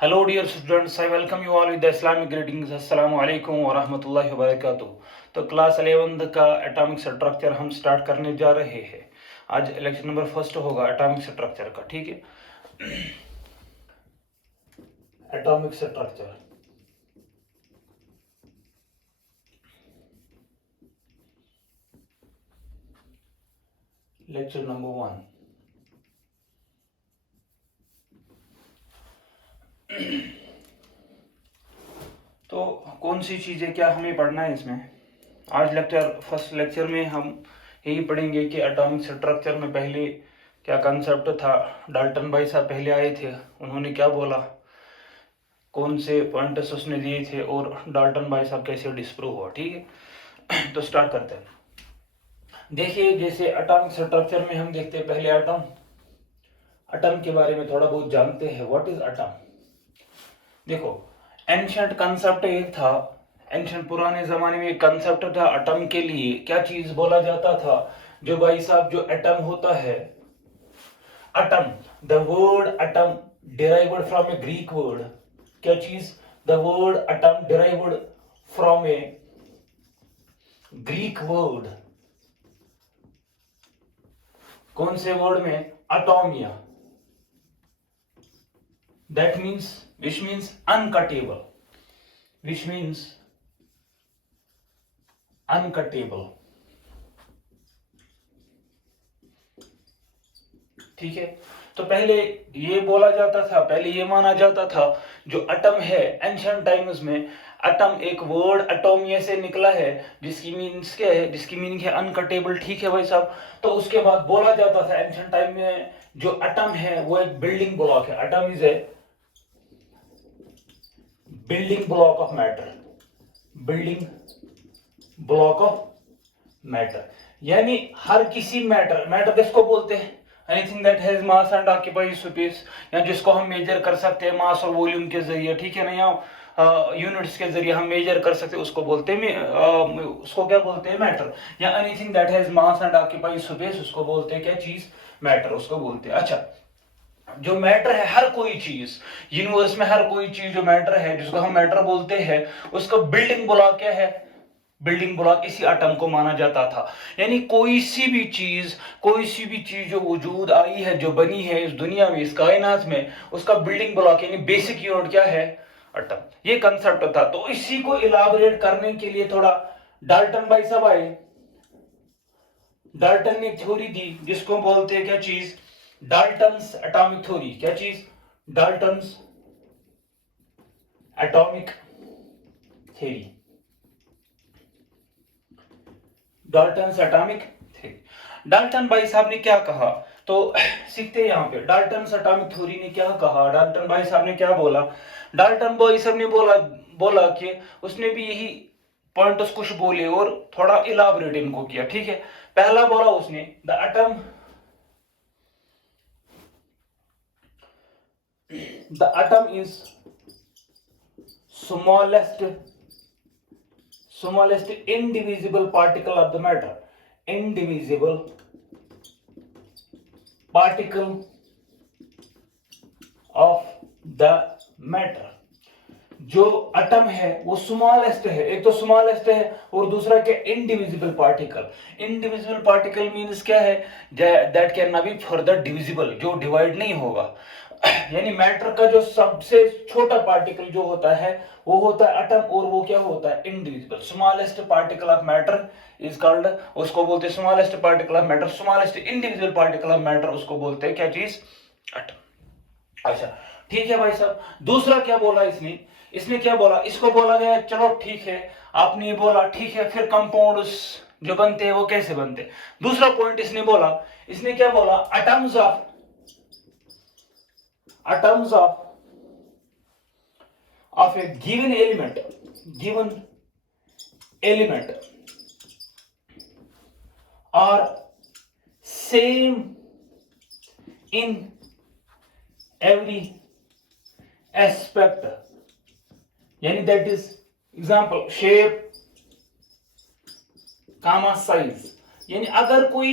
Hello dear students, I welcome you all with the Islamic greetings. Assalamu alaikum wa rahmatullahi wa barakatuh. तो class 11 का atomic structure हम start करने जा रहे हैं। आज लेक्चर नंबर फर्स्ट होगा एटॉमिक स्ट्रक्चर का, ठीक है। Atomic structure lecture number 1। तो कौन सी चीज़ें क्या हमें पढ़ना है इसमें। आज फर्स्ट लेक्चर में हम यही पढ़ेंगे कि एटॉमिक स्ट्रक्चर में पहले क्या कंसेप्ट था। डाल्टन भाई साहब पहले आए थे, उन्होंने क्या बोला, कौन से पॉइंट्स उसने दिए थे और डाल्टन भाई साहब कैसे डिस्प्रूव हुआ, ठीक है। तो स्टार्ट करते हैं। देखिए, जैसे एटॉमिक स्ट्रक्चर में हम देखते हैं पहले एटम के बारे में थोड़ा बहुत जानते हैं। What is atom? देखो, एंशिएंट कंसेप्ट एक था, एंशिएंट पुराने जमाने में एक कंसेप्ट था एटम के लिए। क्या चीज बोला जाता था? जो भाई साहब जो एटम होता है, atom, the word atom derived from A Greek word. क्या चीज? The word atom derived from A Greek word. कौन से वर्ड में? एटोमिया। That means, which means uncuttable, which means uncuttable, ठीक है। तो पहले ये बोला जाता था, पहले ये माना जाता था जो एटम है एंशिएंट टाइम्स में, एटम एक वर्ड एटोमिया से निकला है, जिसकी मीनिंग्स क्या है? जिसकी मीनिंग है अनकटेबल, ठीक है भाई साहब। तो उसके बाद बोला जाता था एंशिएंट टाइम में जो एटम है वो एक बिल्डिंग ब्लॉक है। Atom is a building block of matter, building block of matter. यानी हर किसी मैटर किसको बोलते हैं? Anything that has mass and occupies space, या जिसको हम मेजर कर सकते हैं मास और वॉल्यूम के जरिए, ठीक है ना, या यूनिट्स के जरिए हम मेजर कर सकते हैं, उसको बोलते हैं उसको क्या बोलते हैं? मैटर। या anything that has mass and occupies space, उसको बोलते हैं क्या चीज? मैटर, उसको बोलते हैं। अच्छा, जो मैटर है, हर कोई चीज यूनिवर्स में, हर कोई चीज जो मैटर है, जिसको हम मैटर बोलते हैं, उसका बिल्डिंग ब्लॉक क्या है? बिल्डिंग ब्लॉक इसी एटम को माना जाता था। यानी कोई सी भी चीज जो वजूद आई है, जो बनी है इस दुनिया में, इस कायनात में, उसका बिल्डिंग ब्लॉक यानी बेसिक यूनिट क्या है? एटम। ये कंसेप्ट था। तो इसी को इलाबोरेट करने के लिए थोड़ा डाल्टन भाई साहब आए। डाल्टन ने थ्योरी दी जिसको बोलते हैं क्या चीज? Dalton's atomic theory. क्या चीज? Dalton's atomic theory, Dalton's atomic theory. Dalton भाई साहब ने क्या कहा? तो सीखते हैं यहां पे। डाल्टन्स एटॉमिक थ्योरी ने क्या कहा? डाल्टन भाई साहब ने क्या बोला? डाल्टन भाई साहब ने बोला कि उसने भी यही पॉइंट्स कुछ बोले और थोड़ा इलाबोरेट इनको किया, ठीक है। पहला बोला उसने, the atom is smallest indivisible particle of the matter, indivisible particle of the matter। जो एटम है वो स्मॉलेस्ट है, एक तो स्मॉलेस्ट है और दूसरा क्या? Indivisible particle. Indivisible particle means क्या है? That can not be further divisible, जो डिवाइड नहीं होगा। यानी मैटर का जो सबसे छोटा पार्टिकल जो होता है वो होता है एटम, और वो क्या होता है? Indivisible. Smallest particle of matter is called, उसको बोलते हैं smallest particle of matter. Smallest individual particle of matter उसको बोलते हैं क्या चीज? एटम। अच्छा, ठीक है भाई साहब। दूसरा क्या बोला इसने क्या बोला? इसको बोला गया, चलो ठीक है, आपने ये बोला, ठीक है, फिर कंपाउंड्स जो बनते हैं वो कैसे बनते हैं? दूसरा पॉइंट इसने बोला, इसने क्या बोला? Atoms of a given element are same in every aspect, यानी that is example shape size. यानी अगर कोई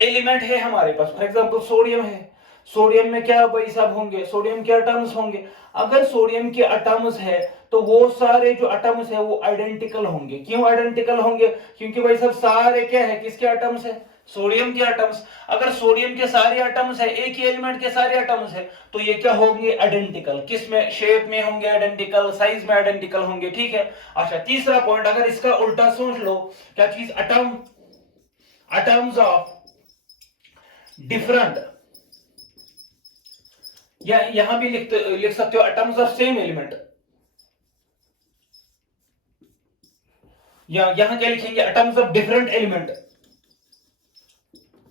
एलिमेंट है हमारे पास, फॉर एग्जाम्पल सोडियम है, सोडियम में क्या भाई साहब होंगे, सोडियम के एटम्स होंगे। अगर सोडियम के एटम्स है तो वो सारे जो एटम्स है वो आइडेंटिकल होंगे। क्यों आइडेंटिकल होंगे? क्योंकि भाई साहब सारे क्या है, किसके एटम्स है, सोडियम के एटम्स। अगर सोडियम के सारे एटम्स है, एक ही एलिमेंट के सारे एटम्स है, तो ये क्या होंगे, आइडेंटिकल। किस में, शेप में होंगे आइडेंटिकल, साइज में आइडेंटिकल होंगे, ठीक है। अच्छा तीसरा पॉइंट, अगर इसका उल्टा सोच लो, क्या चीज, एटम्स ऑफ डिफरेंट, या यहां भी लिख सकते हो एटम्स ऑफ सेम एलिमेंट, या यहां क्या लिखेंगे, एटम्स ऑफ डिफरेंट एलिमेंट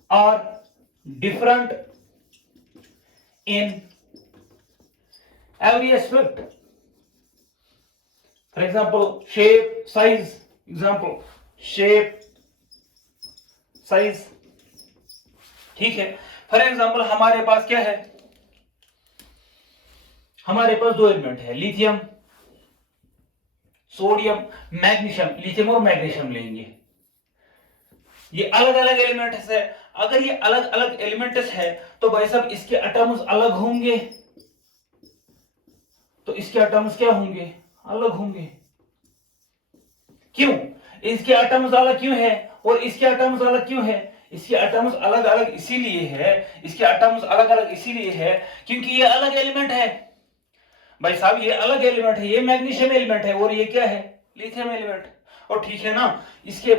और different in every aspect. For example shape size, example shape size, ठीक है। फॉर एग्जाम्पल हमारे पास क्या है, हमारे पास दो एलिमेंट है, लिथियम सोडियम मैग्नीशियम, लिथियम और मैग्नीशियम लेंगे। ये अलग अलग एलिमेंट्स है। अगर ये अलग अलग एलिमेंट्स है तो भाई साहब इसके एटम्स अलग होंगे, तो इसके एटम्स क्या होंगे, अलग होंगे। क्यों, इसके एटम्स अलग क्यों है और इसके एटम्स अलग क्यों है? इसके एटम्स अलग अलग इसीलिए है, इसके एटम्स अलग अलग इसीलिए है क्योंकि ये अलग एलिमेंट है भाई साहब, ये अलग एलिमेंट है, ये मैग्नीशियम एलिमेंट है और ये क्या है, लिथियम एलिमेंट। और ठीक है ना, इसके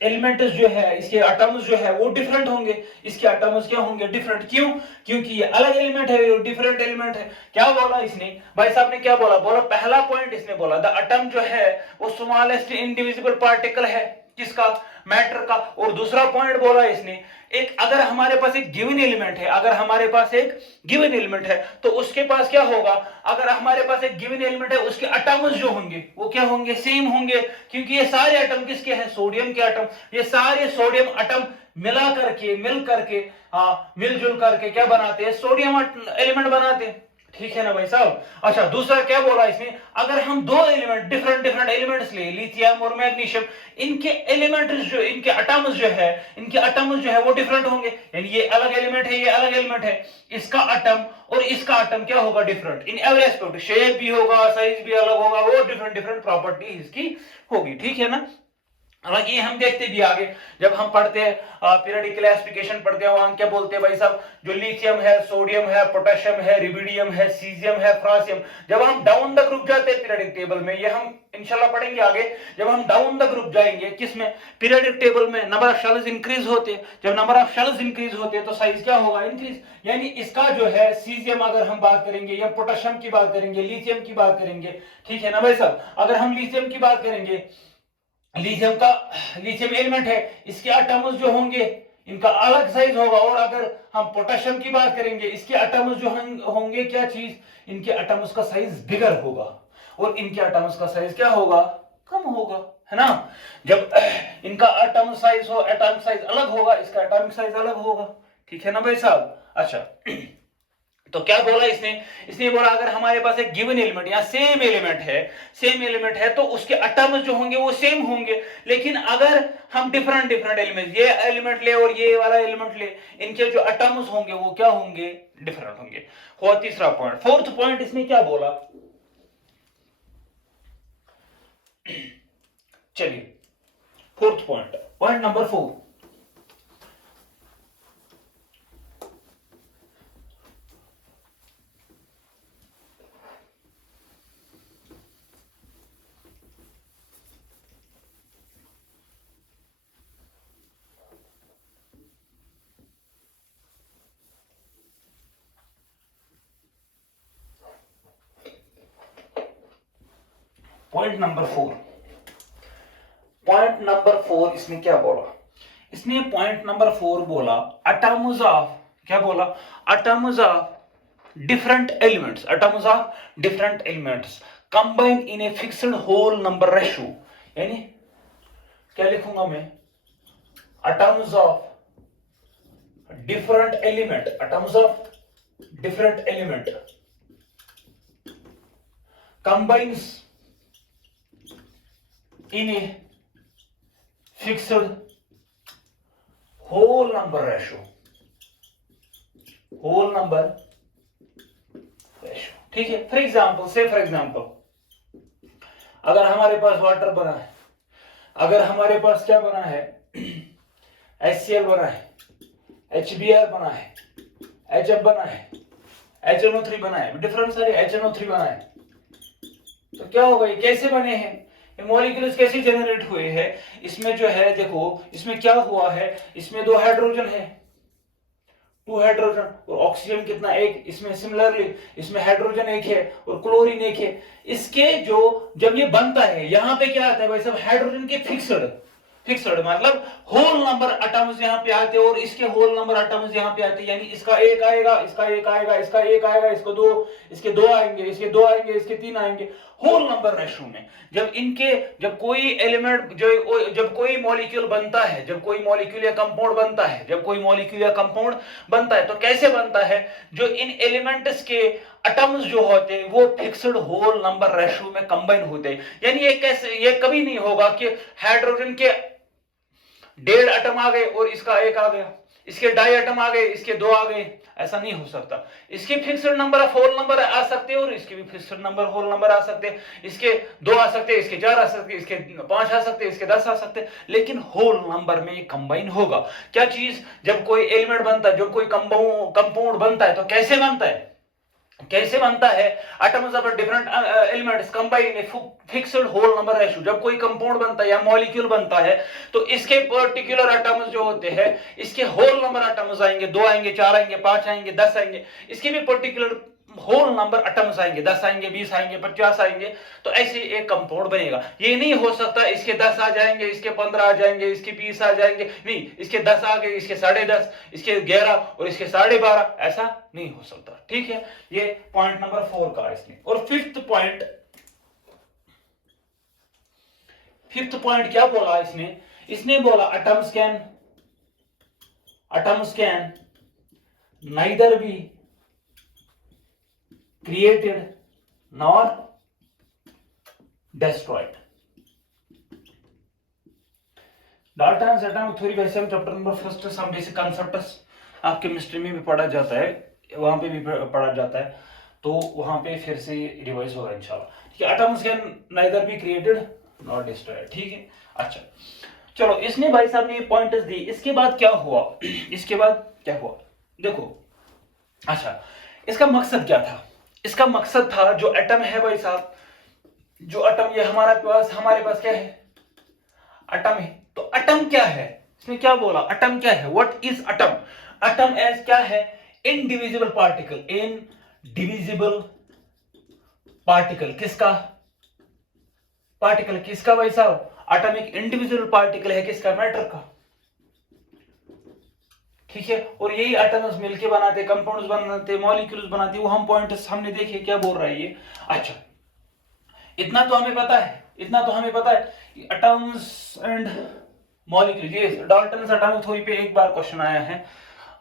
एलिमेंट्स जो है, इसके एटम्स जो है वो डिफरेंट होंगे, इसके एटम्स क्या होंगे, डिफरेंट। क्यों? क्योंकि ये अलग एलिमेंट है, ये डिफरेंट एलिमेंट है। क्या बोला इसने, भाई साहब ने क्या बोला, पहला पॉइंट इसने बोला द एटम जो है वो स्मॉलेस्ट इनडिविजिबल पार्टिकल है, किसका, मैटर का। और दूसरा पॉइंट बोला इसने, एक अगर हमारे पास एक गिवन एलिमेंट है, अगर हमारे पास एक गिवन एलिमेंट है तो उसके पास क्या होगा, अगर हमारे पास एक गिवन एलिमेंट है उसके एटम्स जो होंगे वो क्या होंगे, सेम होंगे। क्योंकि ये सारे एटम किसके हैं, सोडियम के एटम। ये सारे सोडियम एटम मिल करके मिलजुल करके क्या बनाते हैं, सोडियम एलिमेंट बनाते हैं, ठीक है ना भाई साहब। अच्छा दूसरा क्या बोला इसने, अगर हम दो एलिमेंट डिफरेंट एलिमेंट्स ले, लिथियम और मैग्नीशियम, इनके एलिमेंट्स जो, इनके एटम्स जो है वो डिफरेंट होंगे। यानी ये अलग एलिमेंट है, ये अलग एलिमेंट है, इसका एटम और इसका एटम क्या होगा, different in every aspect. Shape भी होगा, साइज भी अलग होगा, वो डिफरेंट प्रॉपर्टी इसकी होगी, ठीक है ना। हालांकि ये हम देखते भी आगे जब हम पढ़ते हैं, पीरियोडिक क्लासिफिकेशन पढ़ते हैं, वहां क्या बोलते हैं भाई साहब, जो लिथियम है, सोडियम है, पोटेशियम है, रिबिडियम है, सीजियम है, फ्रांसियम। जब हम डाउन द ग्रुप जाते हैं पीरियोडिक टेबल में, ये हम इंशाल्लाह पढ़ेंगे आगे, जब हम डाउन द ग्रुप जाएंगे, किसमें, पीरियोडिक टेबल में, नंबर ऑफ शेल्स इंक्रीज होते हैं। जब नंबर ऑफ शेल्स इंक्रीज होते हैं तो साइज क्या होगा, इंक्रीज। यानी इसका जो है सीजियम अगर हम बात करेंगे, या पोटेशियम की बात करेंगे, लिथियम की बात करेंगे, ठीक है ना भाई साहब। अगर हम लिथियम की बात करेंगे, लिथियम एलिमेंट है, इसके एटम्स जो होंगे इनका अलग साइज होगा। और अगर हम पोटेशियम की बात करेंगे, इसके एटम्स जो होंगे क्या चीज, इनके एटम्स का साइज बिगर होगा और इनके एटम्स का साइज क्या होगा, कम होगा, है ना। जब इनका एटम साइज अलग होगा, इसका एटॉमिक साइज अलग होगा, ठीक है ना भाई साहब। अच्छा तो क्या बोला इसने बोला अगर हमारे पास एक गिवन एलिमेंट या सेम एलिमेंट है तो उसके एटम्स जो होंगे वो सेम होंगे। लेकिन अगर हम डिफरेंट एलिमेंट, ये एलिमेंट ले और ये वाला एलिमेंट ले, इनके जो एटम्स होंगे वो क्या होंगे, डिफरेंट होंगे। हुआ तीसरा पॉइंट। फोर्थ पॉइंट इसने क्या बोला, चलिए fourth point number 4, point number 4 इसने क्या बोला, इसने पॉइंट नंबर 4 बोला एटम्स ऑफ, क्या बोला, atoms of different elements combine in a fixed whole number ratio. यानी क्या लिखूंगा मैं, atoms of different element combines in a fixed whole number ratio, whole number ratio. ठीक है, फॉर एग्जाम्पल अगर हमारे पास वाटर बना है, अगर हमारे पास क्या बना है, HCl बना है, HBr बना है, HF बना है, HNO3 बना है, डिफरेंस है, HNO3 बना है, तो क्या होगा, ये कैसे बने हैं, ये मॉलिक्यूल्स कैसे जनरेट हुए हैं। इसमें जो है देखो, इसमें क्या हुआ है, इसमें 2 हाइड्रोजन है, 2 हाइड्रोजन, और ऑक्सीजन कितना, एक, इसमें सिमिलरली इसमें हाइड्रोजन एक है और क्लोरीन एक है। इसके जो जब ये बनता है, यहां पे क्या आता है भाई सब, हाइड्रोजन के फिक्स्ड मतलब होल नंबर एटम्स यहाँ पे आते हैं और इसके होल नंबर एटम्स यहाँ पे आते हैं, यानी इसका एक आएगा, इसका एक आएगा, इसका एक आएगा, इसको 2, इसके 2 आएंगे, इसके 2 आएंगे, इसके 3 आएंगे, होल नंबर रेशो में। जब कोई एलिमेंट, जब कोई मॉलिक्यूल बनता है, जब कोई मॉलिक्यूल या कंपाउंड बनता है, जब कोई मॉलिक्यूल या कंपाउंड बनता है, तो कैसे बनता है, जो इन एलिमेंट्स के एटम्स जो होते हैं वो फिक्स्ड होल नंबर रेशो में कंबाइन होते हैं। यानी ये कभी नहीं होगा कि हाइड्रोजन के 1.5 एटम आ गए और इसका 1 आ गया, इसके 2.5 एटम आ गए, इसके 2 आ गए, ऐसा नहीं हो सकता। इसके fixed number of whole number आ सकते हैं और इसके भी फिक्स्ड नंबर होल नंबर आ सकते हैं, इसके 2 आ सकते हैं, इसके 4 आ सकते हैं, इसके 5 आ सकते हैं, इसके 10 आ सकते हैं, लेकिन होल नंबर में ये कंबाइन होगा। क्या चीज, जब कोई एलिमेंट बनता है, जब कोई कंपाउंड बनता है, तो कैसे बनता है, atoms of different elements combine in a fixed whole number ratio। जब कोई कंपाउंड बनता है या मॉलिक्यूल बनता है, तो इसके पर्टिकुलर एटम्स जो होते हैं, इसके होल नंबर एटम्स आएंगे, 2 आएंगे, 4 आएंगे, 5 आएंगे, 10 आएंगे, इसके भी पर्टिकुलर होल नंबर एटम्स आएंगे, 10 आएंगे, 20 आएंगे, 50 आएंगे, तो ऐसे एक कंपाउंड बनेगा। ये नहीं हो सकता इसके 10 आ जाएंगे, इसके 15 आ जाएंगे, इसके 20 आ जाएंगे, नहीं, इसके 10 आ गए, इसके 10.5, इसके 11 और इसके 12.5, ऐसा नहीं हो सकता। ठीक है, ये पॉइंट नंबर 4 का इसमें। और फिफ्थ पॉइंट क्या बोला इसने बोला atoms can neither be created nor destroyed। Dalton's atomic theory वैसे हम chapter number 1 some basic concepts आपके केमिस्ट्री में भी पढ़ा जाता है, वहां पे भी पढ़ा जाता है, तो वहां पे फिर से रिवाइज होगा इंशाल्लाह। ठीक है, atoms can neither be created nor destroyed. ठीक है, अच्छा चलो, इसने भाई साहब ने पॉइंट्स दी। इसके बाद क्या हुआ, देखो, अच्छा इसका मकसद क्या था, इसका मकसद था जो एटम है भाई साहब, जो एटम, ये हमारे पास क्या है, एटम है। तो एटम क्या है, इसने क्या बोला, एटम क्या है, what is atom, atom as क्या है, इनडिविजिबल पार्टिकल, किसका भाई साहब, एटम एक इंडिविजुअल पार्टिकल है, किसका, मैटर का। ठीक है, और यही एटम्स मिलके बनाते, कंपाउंड्स बनाते, मॉलिक्यूल्स बनाते, वो हम पॉइंट्स हमने देखे, क्या बोल रहा है ये। अच्छा, इतना तो हमें पता है एटम्स एंड मॉलिक्यूल। ये डाल्टन्स एटॉमिक थ्योरी पे एक बार क्वेश्चन आया है,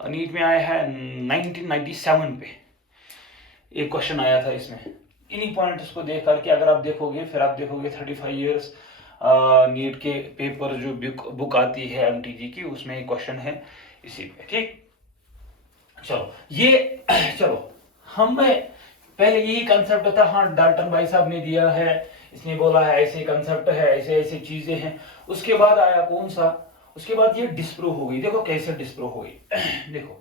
नीट में आया है 1997 पे एक क्वेश्चन आया था। इसमें इन्हीं पॉइंट्स को देख करके अगर आप देखोगे, फिर आप देखोगे 35 इयर्स नीट के पेपर जो बुक आती है MTG की, उसमें एक क्वेश्चन है इसी पे। ठीक, चलो हमें पहले यही कंसेप्ट था, हाँ डाल्टन भाई साहब ने दिया है, इसने बोला है ऐसे कंसेप्ट है, ऐसे चीजें हैं। उसके बाद आया कौन सा, उसके बाद ये डिस्प्रूव हो गई। देखो कैसे डिस्प्रूव हो गई देखो,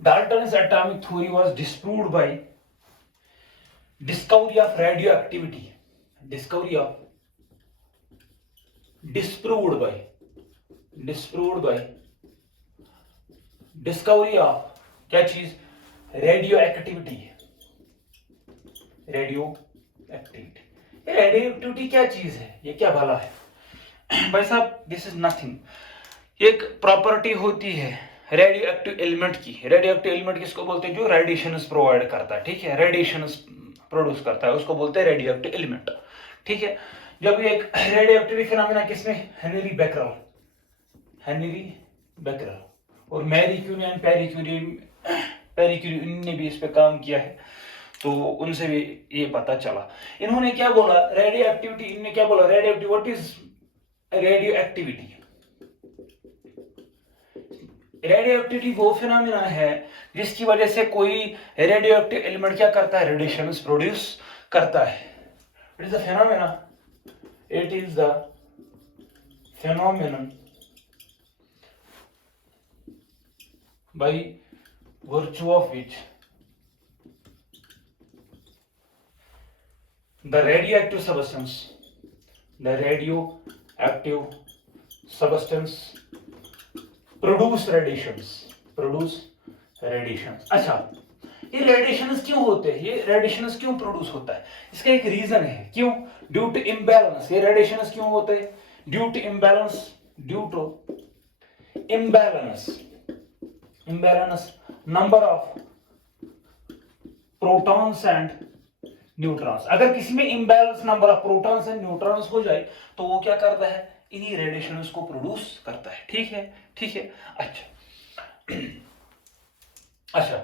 Dalton's atomic theory was disproved by discovery of radioactivity, disproved by discovery of क्या चीज, रेडियोएक्टिविटी क्या चीज है, ये क्या भला है भाई साहब, दिस इज नथिंग। एक प्रॉपर्टी होती है रेडियोएक्टिव एलिमेंट की। रेडियोएक्टिव एलिमेंट किसको बोलते हैं, जो रेडिएशंस प्रोवाइड करता है। ठीक है, रेडिएशंस प्रोड्यूस करता है, उसको बोलते हैं रेडियोएक्टिव एलिमेंट। ठीक है, जब एक रेडियोएक्टिव फिनोमेना किसमें, हेनरी बेकरल और Marie Curie and Pierre Curie ने भी इस पे काम किया है, तो उनसे भी ये पता चला। इन्होंने क्या बोला, radioactive, what is radioactivity, radio activity वो फिनोमिना है जिसकी वजह से कोई रेडियो एक्टिव एलिमेंट क्या करता है, रेडिएशंस प्रोड्यूस करता है। It is the phenomena, it is the phenomenon by virtue of which the radioactive substance produce radiations। अच्छा, ये रेडिएशंस क्यों होते हैं, ये रेडिएशंस क्यों प्रोड्यूस होता है, इसका एक रीजन है। क्यों? Due to imbalance. ये रेडिएशंस क्यों होते हैं? Due to imbalance number of protons and neutrons. अगर किसी में imbalance number of protons and neutrons हो जाए तो वो क्या करता है, इन्हीं रेडिएशंस को प्रोड्यूस करता है। ठीक है, ठीक है। अच्छा,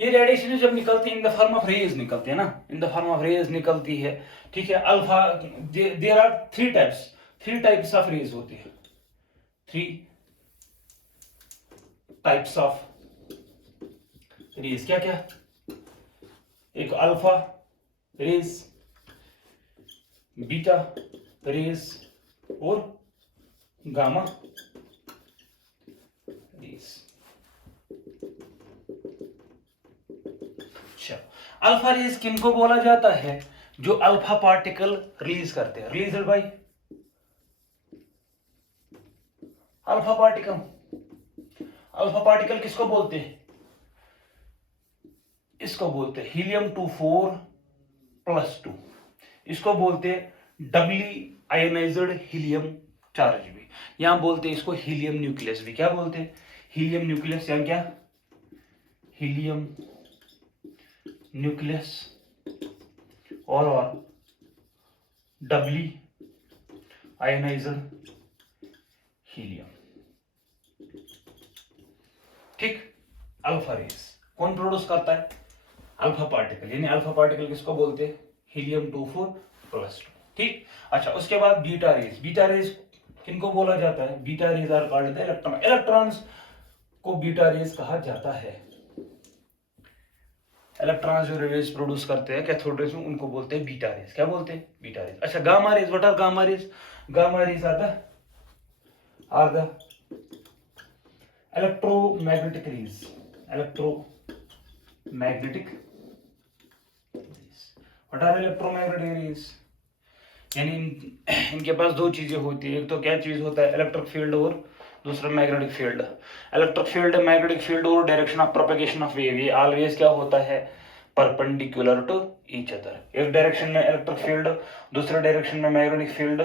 ये रेडिएशन जब निकलती है in the form of rays निकलती है ना, in the form of rays निकलती है। ठीक है, alpha, there are three types of rays होती है, 3 टाइप्स ऑफ रेज। क्या क्या? एक अल्फा रेज, बीटा रेज और गामा रेज। अच्छा, अल्फा रेज किनको बोला जाता है? जो अल्फा पार्टिकल रिलीज करते हैं। रिलीज भाई, अल्फा पार्टिकल किसको बोलते हैं? इसको बोलते हैं हीलियम-2 + 2। इसको बोलते हैं डबली आयोनाइज्ड हीलियम चार्ज भी। यहां बोलते हैं इसको हीलियम न्यूक्लियस भी। क्या बोलते हैं? हीलियम न्यूक्लियस या क्या? हीलियम न्यूक्लियस और डबली आयोनाइज्ड हीलियम। ठीक, अल्फा रेज कौन प्रोड्यूस करता है? Alpha particle. यानी अल्फा पार्टिकल किसको बोलते हैं? हीलियम-2 + 2। ठीक। अच्छा, उसके बाद बीटा रेज किनको बोला जाता है? Beta rays are called the electrons को बीटा रेज कहा जाता है। इलेक्ट्रॉन्स जो रेज प्रोड्यूस करते हैं कैथोड रेज में, उनको बोलते हैं बीटा रेज। क्या बोलते हैं? Beta rays. अच्छा, gamma rays, what are gamma rays? Gamma rays are the electromagnetic rays। What are electromagnetic rays? यानी इनके पास दो चीजें होती है। एक तो क्या चीज होता है? इलेक्ट्रिक फील्ड और दूसरा magnetic field. Electric field, magnetic field और direction of propagation of wave, ये ऑलवेज क्या होता है? Perpendicular to each other. एक डायरेक्शन में इलेक्ट्रिक फील्ड, दूसरे डायरेक्शन में मैग्नेटिक फील्ड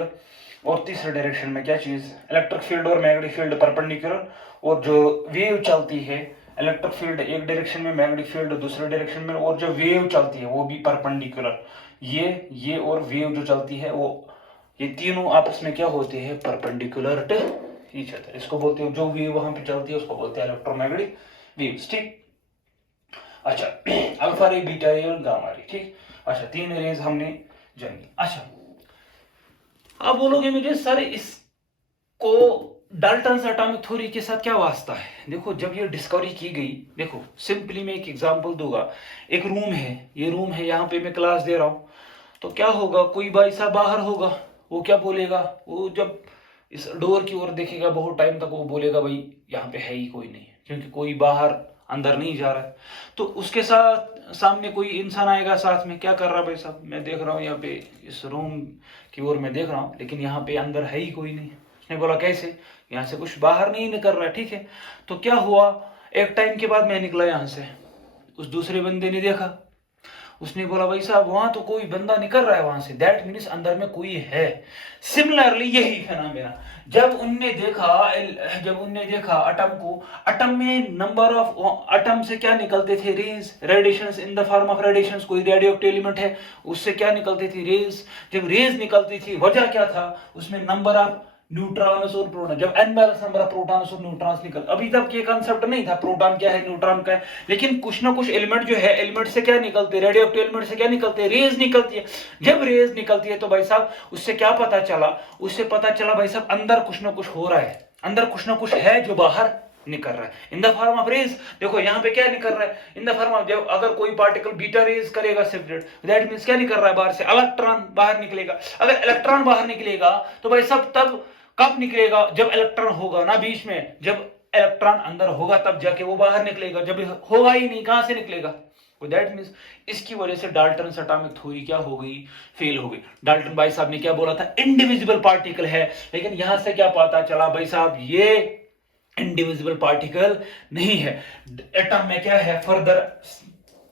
और तीसरे डायरेक्शन में क्या चीज? इलेक्ट्रिक फील्ड और मैग्नेटिक फील्ड परपेंडिकुलर। और जो वेव चलती है, इलेक्ट्रिक फील्ड एक डायरेक्शन में, मैग्नेटिक फील्ड दूसरे डायरेक्शन में, और जो वेव चलती है वो भी परपेंडिकुलर। ये और वेव जो चलती है वो, ये तीनों आपस में क्या होते हैं? Perpendicular to each other. इसको बोलते हैं, जो वेव वहां पे चलती है उसको बोलते हैं इलेक्ट्रोमैग्नेटिक वेव्स। ठीक। अच्छा, अल्फा रे, बीटा रे और गामा रे। ठीक। अच्छा, 3 रेज हमने जानी। अच्छा, अब बोलोगे मुझे सर इसको डाल्टन्स एटॉमिक थ्योरी के साथ क्या वास्ता है? देखो, जब ये डिस्कवरी की गई, देखो सिंपली मैं एक एग्जांपल दूंगा। एक रूम है, ये रूम है, यहाँ पे मैं क्लास दे रहा हूँ, तो क्या होगा? कोई भाई साहब बाहर होगा, वो क्या बोलेगा? वो जब इस डोर की ओर देखेगा बहुत टाइम तक, वो बोलेगा भाई यहाँ पे है ही कोई नहीं, क्योंकि कोई बाहर अंदर नहीं जा रहा है। तो उसके साथ सामने कोई इंसान आएगा, साथ में क्या कर रहा है भाई साहब? मैं देख रहा हूँ यहाँ पे इस रूम की ओर मैं देख रहा हूँ, लेकिन यहाँ पे अंदर है ही कोई नहीं। उसने बोला कैसे? यहाँ से कुछ बाहर नहीं निकल रहा है। ठीक है, तो क्या हुआ? एक टाइम के बाद मैं निकला यहाँ से, उस दूसरे बंदे ने देखा, उसने बोला भाई साहब वहां तो कोई बंदा निकल रहा है वहां से, दैट मीन्स अंदर में कोई है। सिमिलरली यही फिनोमेना जब उनने देखा एटम को, एटम में नंबर ऑफ एटम से क्या निकलते थे? Rays, radiations in the form of radiations. कोई रेडियोएक्टिव एलिमेंट है, उससे क्या निकलती थी? रेज। जब रेज निकलती थी, वजह क्या था? उसमें नंबर ऑफ न्यूट्रॉन्स और प्रोटॉन, जब अनबैलेंस नंबर ऑफ प्रोटॉन्स और न्यूट्रॉन्स निकल, अभी तक ये कांसेप्ट नहीं था प्रोटॉन क्या है, न्यूट्रॉन क्या है, लेकिन कुछ ना कुछ एलिमेंट जो है, एलिमेंट से क्या निकलते? रेडियोएक्टिव एलिमेंट से क्या निकलते? रेज निकलती है। जब रेज निकलती है तो भाई साहब उससे क्या पता चला? उससे पता चला भाई साहब अंदर कुछ ना कुछ हो रहा है, अंदर कुछ ना कुछ है जो बाहर निकल रहा है। In the form of rays, देखो यहाँ पे क्या निकल रहा है, इन द फॉर्म ऑफ, जब अगर कोई पार्टिकल बीटा रेज करेगा सेपरेट, दैट मींस क्या निकल रहा है बाहर से, इलेक्ट्रॉन बाहर निकलेगा। अगर इलेक्ट्रॉन बाहर निकलेगा तो भाई सब तब कब निकलेगा, जब इलेक्ट्रॉन होगा ना बीच में, जब इलेक्ट्रॉन अंदर होगा तब जाके वो बाहर निकलेगा, जब होगा ही नहीं कहां से निकलेगा। दैट मींस इसकी वजह से डाल्टन एटॉमिक थ्योरी क्या हो गई, फेल हो गई। डाल्टन भाई साहब ने क्या बोला था, इंडिविजिबल पार्टिकल है, लेकिन यहां से क्या पता चला भाई साहब ये इंडिविजिबल पार्टिकल नहीं है। एटम में क्या है, फर्दर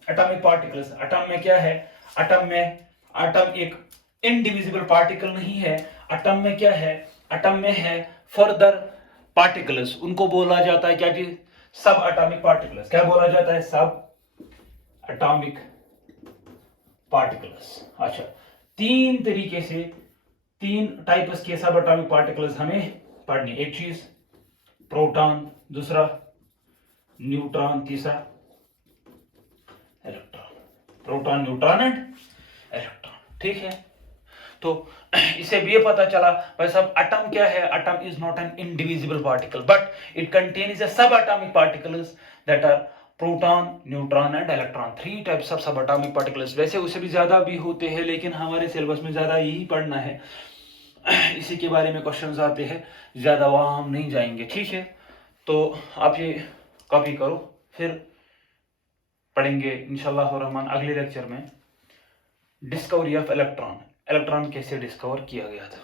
एटॉमिक पार्टिकल्स, एटम में क्या है, एटम एक इंडिविजिबल पार्टिकल नहीं है। एटम में क्या है, एटम में है फर्दर पार्टिकल्स, उनको बोला जाता है क्या जी, सब एटॉमिक पार्टिकल्स। क्या बोला जाता है, सब एटॉमिक पार्टिकल्स। अच्छा, तीन तरीके से, तीन टाइप्स के सब एटॉमिक पार्टिकल्स हमें पढ़नी। एक चीज प्रोटॉन, दूसरा न्यूट्रॉन, तीसरा electron. Proton, neutron and electron, ठीक है। तो इससे भी ये पता चला भाई साहब एटम क्या है, atom is not an indivisible particle but it contains a sub atomic particles that are proton, neutron and electron, three types of sub atomic particles. वैसे उससे भी ज्यादा भी होते हैं, लेकिन हमारे सिलेबस में ज्यादा यही पढ़ना है, इसी के बारे में क्वेश्चंस आते हैं, ज्यादा वहां हम नहीं जाएंगे, ठीक है। तो आप ये कॉपी करो, फिर पढ़ेंगे इंशाल्लाह रहमान अगले लेक्चर में डिस्कवरी ऑफ इलेक्ट्रॉन, इलेक्ट्रॉन कैसे डिस्कवर किया गया था।